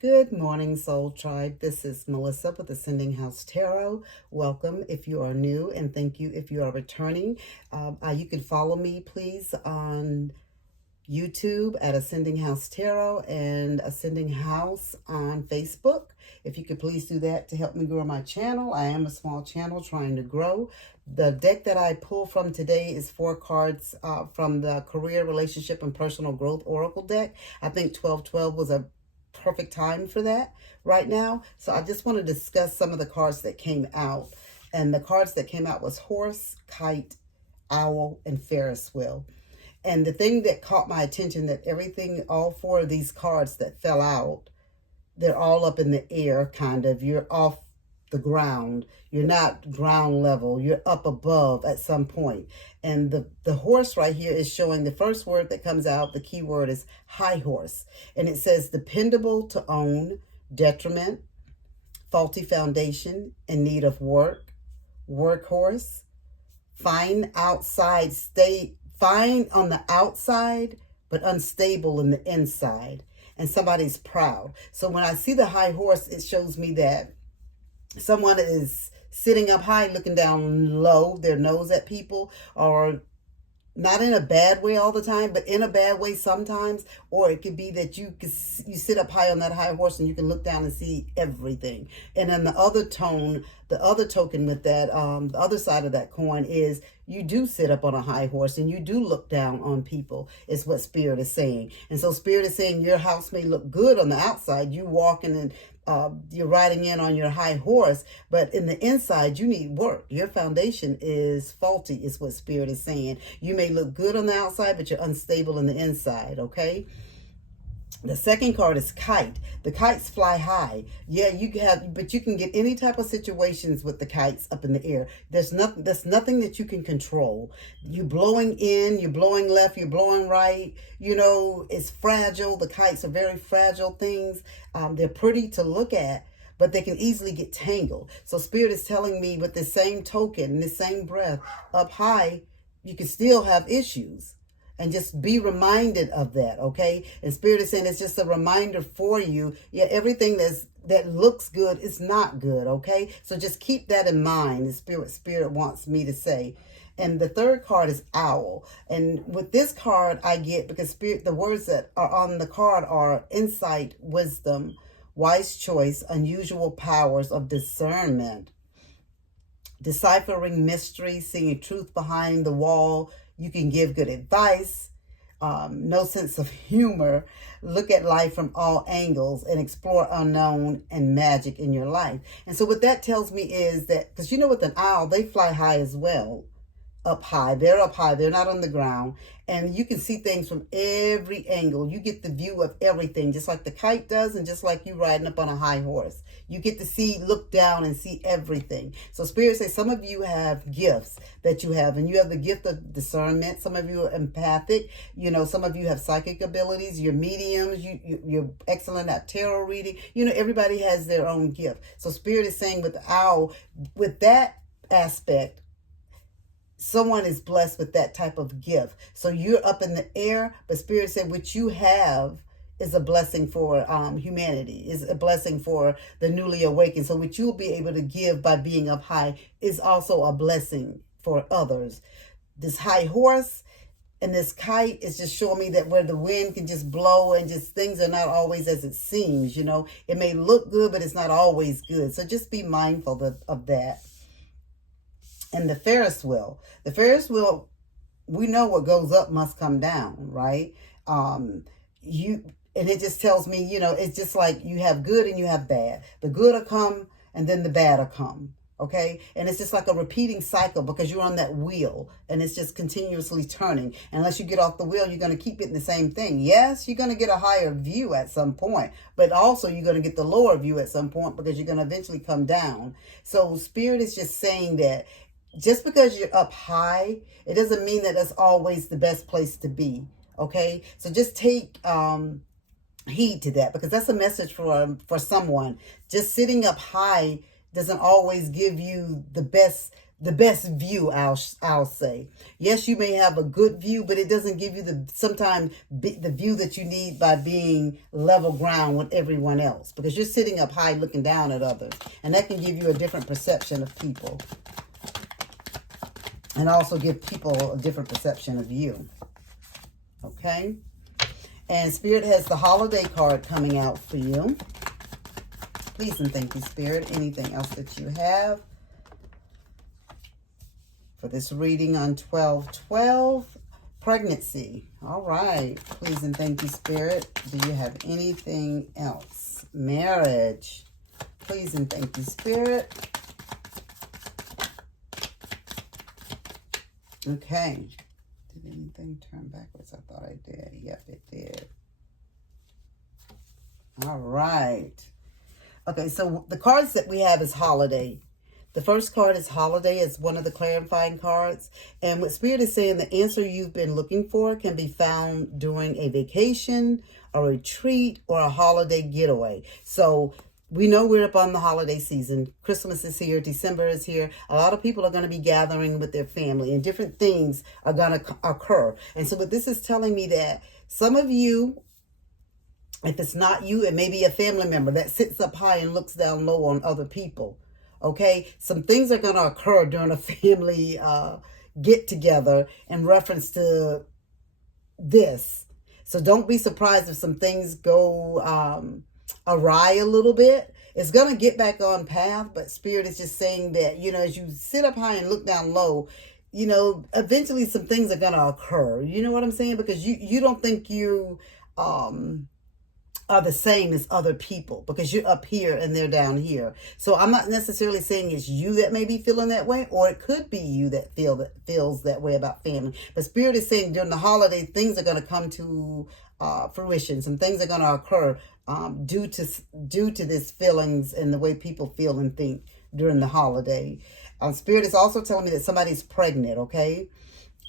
Good morning, Soul Tribe. This is Melissa with Ascending House Tarot. Welcome if you are new, and thank you if you are returning. You can follow me, please, on YouTube at Ascending House Tarot and Ascending House on Facebook. If you could please do that to help me grow my channel. I am a small channel trying to grow. The deck that I pull from today is 4 cards from the Career, Relationship, and Personal Growth Oracle deck. I think 1212 was a perfect time for that right now. So I just want to discuss some of the cards that came out. And the cards that came out was Horse, Kite, Owl, and Ferris Wheel. And the thing that caught my attention, that everything, all 4 of these cards that fell out, they're all up in the air, kind of. You're off the ground. You're not ground level. You're up above at some point. And the horse right here is showing the first word that comes out. The key word is high horse. And it says dependable to own, detriment, faulty foundation, in need of work, workhorse, fine outside, fine on the outside, but unstable in the inside. And somebody's proud. So when I see the high horse, it shows me that someone is sitting up high, looking down low, their nose at people, or not in a bad way all the time, but in a bad way sometimes. Or it could be that you sit up high on that high horse and you can look down and see everything. And then the other token with that, the other side of that coin is you do sit up on a high horse and you do look down on people, is what Spirit is saying. And so Spirit is saying your house may look good on the outside. You walking and you're riding in on your high horse, but in the inside, you need work. Your foundation is faulty, is what Spirit is saying. You may look good on the outside, but you're unstable in the inside, okay? The second card is kite. The kites fly high. Yeah, but you can get any type of situations with the kites up in the air. There's nothing that you can control. You blowing in, you're blowing left, you're blowing right. You know, it's fragile. The kites are very fragile things. They're pretty to look at, but they can easily get tangled. So Spirit is telling me with the same token, the same breath, up high, you can still have issues. And just be reminded of that, okay? And Spirit is saying it's just a reminder for you. Yeah, everything that looks good is not good, okay? So just keep that in mind. The Spirit wants me to say. And the third card is owl. And with this card, I get, because Spirit, the words that are on the card are insight, wisdom, wise choice, unusual powers of discernment, deciphering mysteries, seeing truth behind the wall. You can give good advice, no sense of humor, look at life from all angles, and explore unknown and magic in your life. And so what that tells me is that, because you know with an owl, they fly high as well. Up high. They're up high. They're not on the ground. And you can see things from every angle. You get the view of everything, just like the kite does, and just like you riding up on a high horse. You get to look down and see everything. So Spirit says some of you have gifts that you have, and you have the gift of discernment. Some of you are empathic. You know, some of you have psychic abilities. You're mediums. You're excellent at tarot reading. You know, everybody has their own gift. So Spirit is saying with the owl, with that aspect, someone is blessed with that type of gift. So you're up in the air, but Spirit said what you have is a blessing for humanity, is a blessing for the newly awakened. So what you'll be able to give by being up high is also a blessing for others. This high horse and this kite is just showing me that where the wind can just blow and just things are not always as it seems, you know. It may look good, but it's not always good. So just be mindful of that. And the Ferris wheel. The Ferris wheel, we know what goes up must come down, right? And it just tells me, you know, it's just like you have good and you have bad. The good will come and then the bad will come, okay? And it's just like a repeating cycle because you're on that wheel and it's just continuously turning. Unless you get off the wheel, you're going to keep getting the same thing. Yes, you're going to get a higher view at some point, but also you're going to get the lower view at some point because you're going to eventually come down. So Spirit is just saying that just because you're up high, it doesn't mean that that's always the best place to be, okay? So just take heed to that, because that's a message for someone. Just sitting up high doesn't always give you the best the best view, I'll say. Yes, you may have a good view, but it doesn't give you sometimes the view that you need by being level ground with everyone else, because you're sitting up high looking down at others, and that can give you a different perception of people, and also give people a different perception of you. Okay? And Spirit has the holiday card coming out for you. Please and thank you, Spirit. Anything else that you have for this reading on 12/12? Pregnancy. All right. Please and thank you, Spirit. Do you have anything else? Marriage. Please and thank you, Spirit. Okay. Did anything turn backwards? I thought I did. Yep, it did. All right. Okay, so the cards that we have is holiday. The first card is holiday. It's one of the clarifying cards. And what Spirit is saying, the answer you've been looking for can be found during a vacation, a retreat, or a holiday getaway. So we know we're up on the holiday season. Christmas is here. December is here. A lot of people are going to be gathering with their family, and different things are going to occur. And so what this is telling me, that some of you, if it's not you, it may be a family member that sits up high and looks down low on other people. Okay, some things are going to occur during a family get together in reference to this. So don't be surprised if some things go awry a little bit. It's going to get back on path, but Spirit is just saying that, you know, as you sit up high and look down low, you know, eventually some things are going to occur. You know what I'm saying? Because you don't think you are the same as other people, because you're up here and they're down here. So I'm not necessarily saying it's you that may be feeling that way, or it could be you that feels that way about family. But Spirit is saying during the holiday, things are going to come to fruition. Some things are going to occur due to this feelings and the way people feel and think during the holiday. Spirit is also telling me that somebody's pregnant. Okay.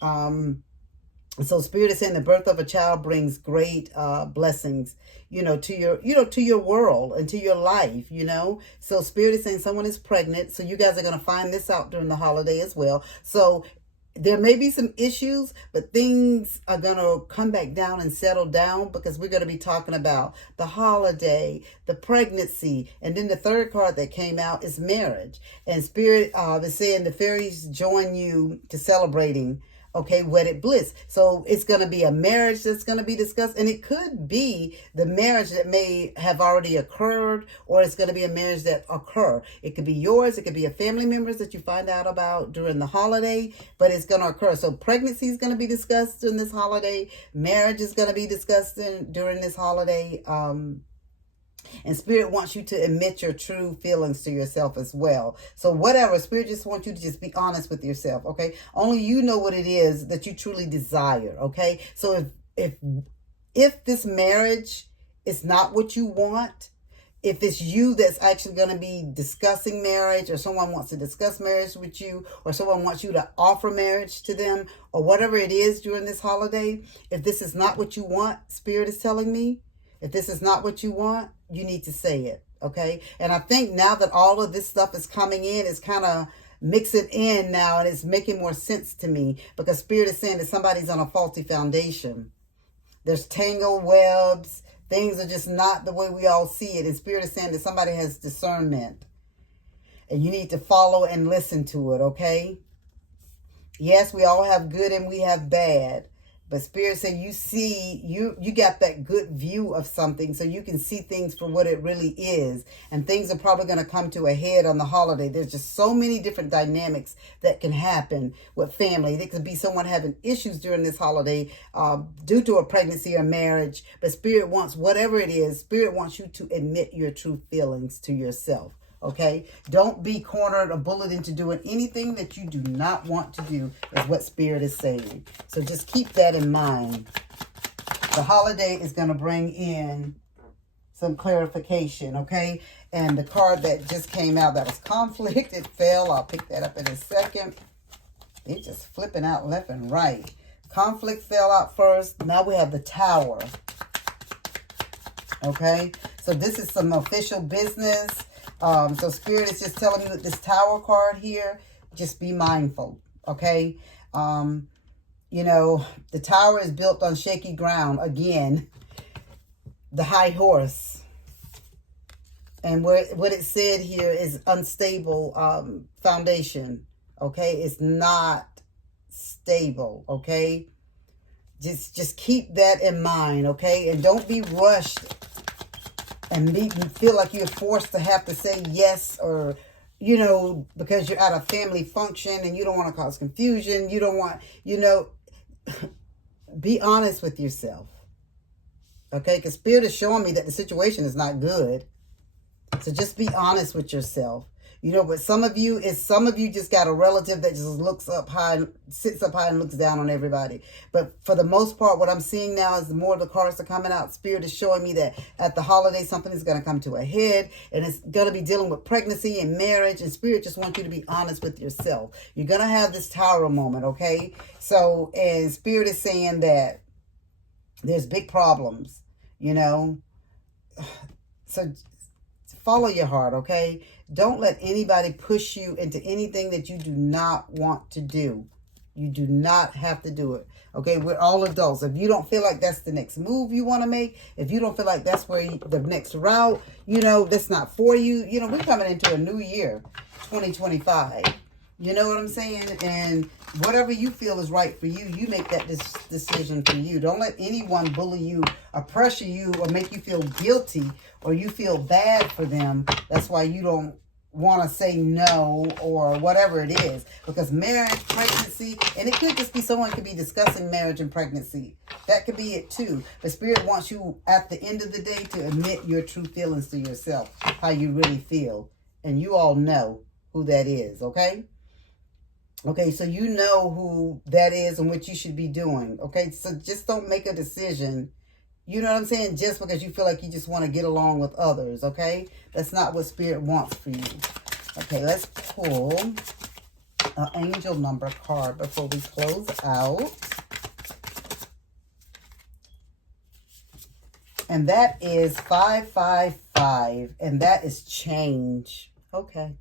So Spirit is saying the birth of a child brings great blessings, to your world and to your life, So Spirit is saying someone is pregnant. So you guys are going to find this out during the holiday as well. So there may be some issues, but things are going to come back down and settle down, because we're going to be talking about the holiday, the pregnancy, and then the third card that came out is marriage. And Spirit is saying the fairies join you to celebrating, okay, wedded bliss. So it's going to be a marriage that's going to be discussed, and it could be the marriage that may have already occurred, or it's going to be a marriage that occur. It could be yours. It could be a family members that you find out about during the holiday, but it's going to occur. So pregnancy is going to be discussed in this holiday. Marriage is going to be discussed during this holiday. And Spirit wants you to admit your true feelings to yourself as well. So whatever, Spirit just wants you to just be honest with yourself, okay? Only you know what it is that you truly desire, okay? So if this marriage is not what you want, if it's you that's actually going to be discussing marriage, or someone wants to discuss marriage with you, or someone wants you to offer marriage to them, or whatever it is during this holiday, if this is not what you want, Spirit is telling me, if this is not what you want, you need to say it, okay? And I think now that all of this stuff is coming in, it's kind of mixing in now, and it's making more sense to me, because Spirit is saying that somebody's on a faulty foundation. There's tangled webs. Things are just not the way we all see it. And Spirit is saying that somebody has discernment, and you need to follow and listen to it, okay? Yes, we all have good and we have bad. But Spirit said you got that good view of something, so you can see things for what it really is. And things are probably going to come to a head on the holiday. There's just so many different dynamics that can happen with family. There could be someone having issues during this holiday due to a pregnancy or marriage. But Spirit wants, whatever it is, Spirit wants you to admit your true feelings to yourself. Okay, don't be cornered or bullied into doing anything that you do not want to do, is what Spirit is saying. So just keep that in mind. The holiday is going to bring in some clarification, okay? And the card that just came out, that was conflict, it fell. I'll pick that up in a second. It's just flipping out left and right. Conflict fell out first. Now we have the Tower. Okay, so this is some official business. So Spirit is just telling me with this Tower card here Just be mindful, okay? You know, the tower is built on shaky ground. Again, the high horse. And what it said here is unstable foundation, okay? It's not stable, okay? Just keep that in mind, okay? And don't be rushed and feel like you're forced to have to say yes, or, you know, because you're at a family function and you don't want to cause confusion. You don't want, you know, be honest with yourself, okay? Because Spirit is showing me that the situation is not good. So just be honest with yourself. You know, but some of you just got a relative that just looks up high, sits up high and looks down on everybody. But for the most part, what I'm seeing now is the more of the cards are coming out, Spirit is showing me that at the holiday, something is going to come to a head, and it's going to be dealing with pregnancy and marriage, and Spirit just wants you to be honest with yourself. You're going to have this tower moment, okay? So, and Spirit is saying that there's big problems, you know? So follow your heart, okay? Don't let anybody push you into anything that you do not want to do. You do not have to do it, okay? We're all adults. If you don't feel like that's the next move you want to make, if you don't feel like that's where the next route, you know, that's not for you. You know, we're coming into a new year, 2025. You know what I'm saying? And whatever you feel is right for you, you make that decision for you. Don't let anyone bully you or pressure you or make you feel guilty or you feel bad for them. That's why you don't want to say no or whatever it is. Because marriage, pregnancy, and it could just be someone could be discussing marriage and pregnancy. That could be it too. But Spirit wants you at the end of the day to admit your true feelings to yourself, how you really feel. And you all know who that is, okay? Okay, so you know who that is and what you should be doing. Okay, so just don't make a decision, you know what I'm saying, just because you feel like you just want to get along with others, okay? That's not what Spirit wants for you. Okay, let's pull an angel number card before we close out. And that is 555, and that is change. Okay,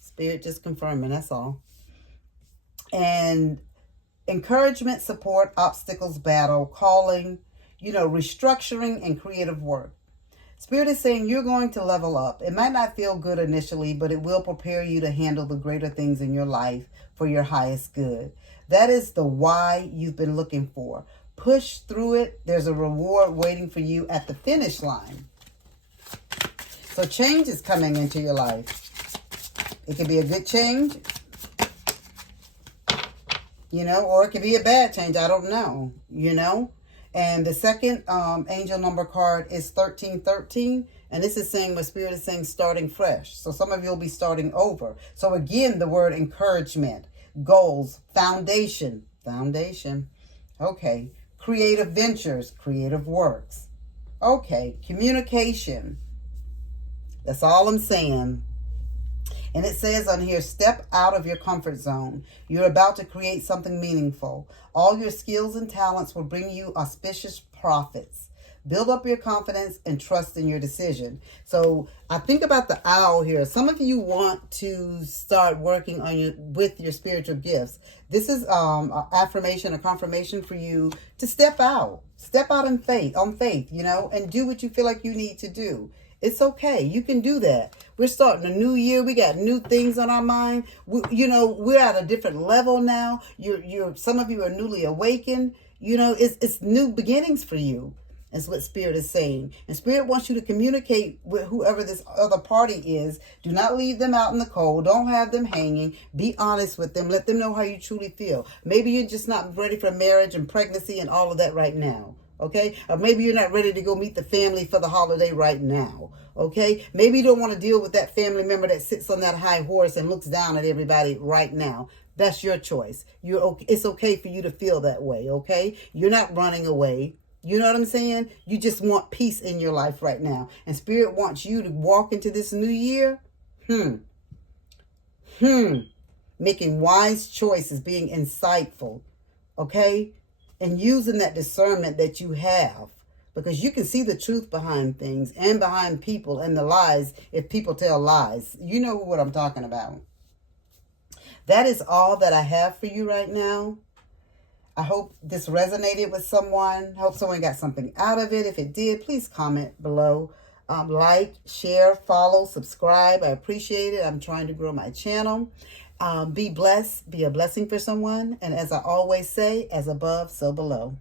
Spirit just confirming, that's all. And encouragement, support, obstacles, battle, calling, you know, restructuring, and creative work. Spirit is saying you're going to level up. It might not feel good initially, but it will prepare you to handle the greater things in your life for your highest good. That is the why you've been looking for. Push through it. There's a reward waiting for you at the finish line. So change is coming into your life. It could be a good change, you know, or it could be a bad change. I don't know, you know. And the second angel number card is 1313. And this is saying, what Spirit is saying, starting fresh. So some of you will be starting over. So again, the word encouragement, goals, foundation. Okay. Creative ventures, creative works. Okay. Communication. That's all I'm saying. And it says on here, step out of your comfort zone. You're about to create something meaningful. All your skills and talents will bring you auspicious profits. Build up your confidence and trust in your decision. So I think about the owl here. Some of you want to start working on with your spiritual gifts. This is an affirmation, a confirmation for you to step out. Step out on faith, you know, and do what you feel like you need to do. It's okay. You can do that. We're starting a new year. We got new things on our mind. We're at a different level now. Some of you are newly awakened. You know, it's new beginnings for you. That's what Spirit is saying. And Spirit wants you to communicate with whoever this other party is. Do not leave them out in the cold. Don't have them hanging. Be honest with them. Let them know how you truly feel. Maybe you're just not ready for marriage and pregnancy and all of that right now. Okay? Or maybe you're not ready to go meet the family for the holiday right now. Okay? Maybe you don't want to deal with that family member that sits on that high horse and looks down at everybody right now. That's your choice. It's okay for you to feel that way, okay? You're not running away. You know what I'm saying? You just want peace in your life right now. And Spirit wants you to walk into this new year. Making wise choices, being insightful. Okay? And using that discernment that you have, because you can see the truth behind things and behind people and the lies if people tell lies. You know what I'm talking about. That is all that I have for you right now. I hope this resonated with someone. Hope someone got something out of it. If it did, please comment below. Like, share, follow, subscribe. I appreciate it. I'm trying to grow my channel. Be blessed. Be a blessing for someone. And as I always say, as above, so below.